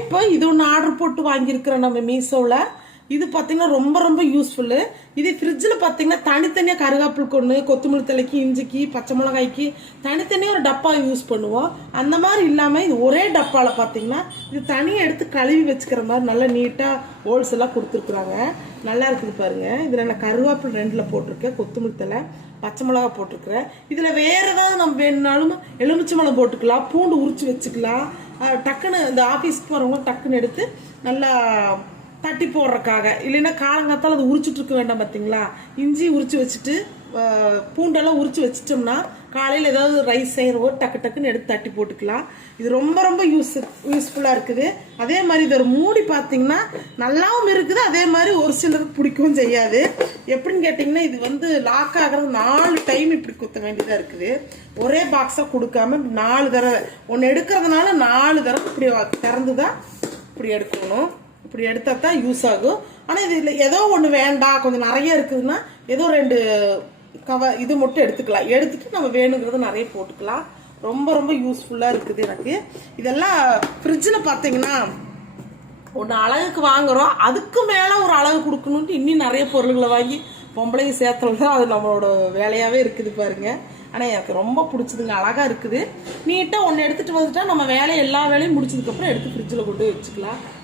இப்போ இது ஒன்று ஆர்டர் போட்டு வாங்கியிருக்கிறோம் நம்ம மீஷோவில். இது பார்த்தீங்கன்னா ரொம்ப ரொம்ப யூஸ்ஃபுல்லு. இது ஃப்ரிட்ஜில் பார்த்தீங்கன்னா தனித்தனியாக கருவேப்பில் கொண்டு கொத்தமல்லி தலைக்கு இஞ்சிக்கு பச்சை மிளகாய்க்கு தனித்தனியாக ஒரு டப்பா யூஸ் பண்ணுவோம். அந்த மாதிரி இல்லாமல் இது ஒரே டப்பாவில் பார்த்தீங்கன்னா இது தனியாக எடுத்து கழுவி வச்சுக்கிற மாதிரி நல்லா நீட்டாக ஹோல்சேலாக கொடுத்துருக்குறாங்க. நல்லா இருக்குது பாருங்கள். இதில் நான் கருவேப்பில் 2 போட்டிருக்கேன், கொத்தமல்லி தலை பச்சை மிளகா போட்டிருக்கிறேன். இதில் வேறு ஏதாவது நம்ம வேணுனாலும் எலுமிச்சம்பழம் போட்டுக்கலாம், பூண்டு உரிச்சு வச்சுக்கலாம். டக்குன்னு இந்த ஆஃபீஸ்க்கு வரவங்க டக்குன்னு எடுத்து நல்லா தட்டி போடுறக்காக. இல்லைன்னா காலங்காத்தால் அது உரிச்சுட்டு இருக்க வேண்டாம் பார்த்தீங்களா. இஞ்சி உரிச்சு வச்சுட்டு பூண்டெல்லாம் உரிச்சு வச்சிட்டோம்னா காலையில் ஏதாவது ரைஸ் செய்கிறவோ டக்கு டக்குன்னு எடுத்து தட்டி போட்டுக்கலாம். இது ரொம்ப ரொம்ப யூஸ்ஃபுல்லாக இருக்குது. அதே மாதிரி இது ஒரு மூடி பார்த்தீங்கன்னா நல்லாவும் இருக்குது, அதே மாதிரி ஒரு சிலருக்கு பிடிக்கவும் செய்யாது. எப்படின்னு கேட்டிங்கன்னா இது வந்து லாக் ஆகிறது 4 டைம் இப்படி குத்த வேண்டியதாக இருக்குது. ஒரே பாக்ஸாக கொடுக்காம 4 தடவை ஒன்று எடுக்கிறதுனால 4 தடவை இப்படி திறந்து தான் இப்படி எடுக்கணும். இப்படி எடுத்தா தான் யூஸ் ஆகும். ஆனால் இது இல்லை ஏதோ ஒன்று வேண்டாம் கொஞ்சம் நிறைய இருக்குதுன்னா ஏதோ 2 இது மட்டும் எடுத்துக்கலாம். எடுத்துட்டு நம்ம வேணுங்கிறத நிறைய போட்டுக்கலாம். ரொம்ப ரொம்ப யூஸ்ஃபுல்லாக இருக்குது எனக்கு. இதெல்லாம் ஃப்ரிட்ஜில் பார்த்தீங்கன்னா ஒன்று அழகுக்கு வாங்குகிறோம், அதுக்கு மேலே ஒரு அழகு கொடுக்கணுன்ட்டு இன்னும் நிறைய பொருள்களை வாங்கி பொம்பளைங்க சேர்த்துறது தான் அது நம்மளோட வேலையாகவே இருக்குது பாருங்க. ஆனால் எனக்கு ரொம்ப பிடிச்சதுங்க, அழகாக இருக்குது. நீட்டாக ஒன்று எடுத்துகிட்டு வந்துட்டா நம்ம எல்லா வேலையும் முடிச்சதுக்கப்புறம் எடுத்து ஃப்ரிட்ஜில் கொண்டு வச்சுக்கலாம்.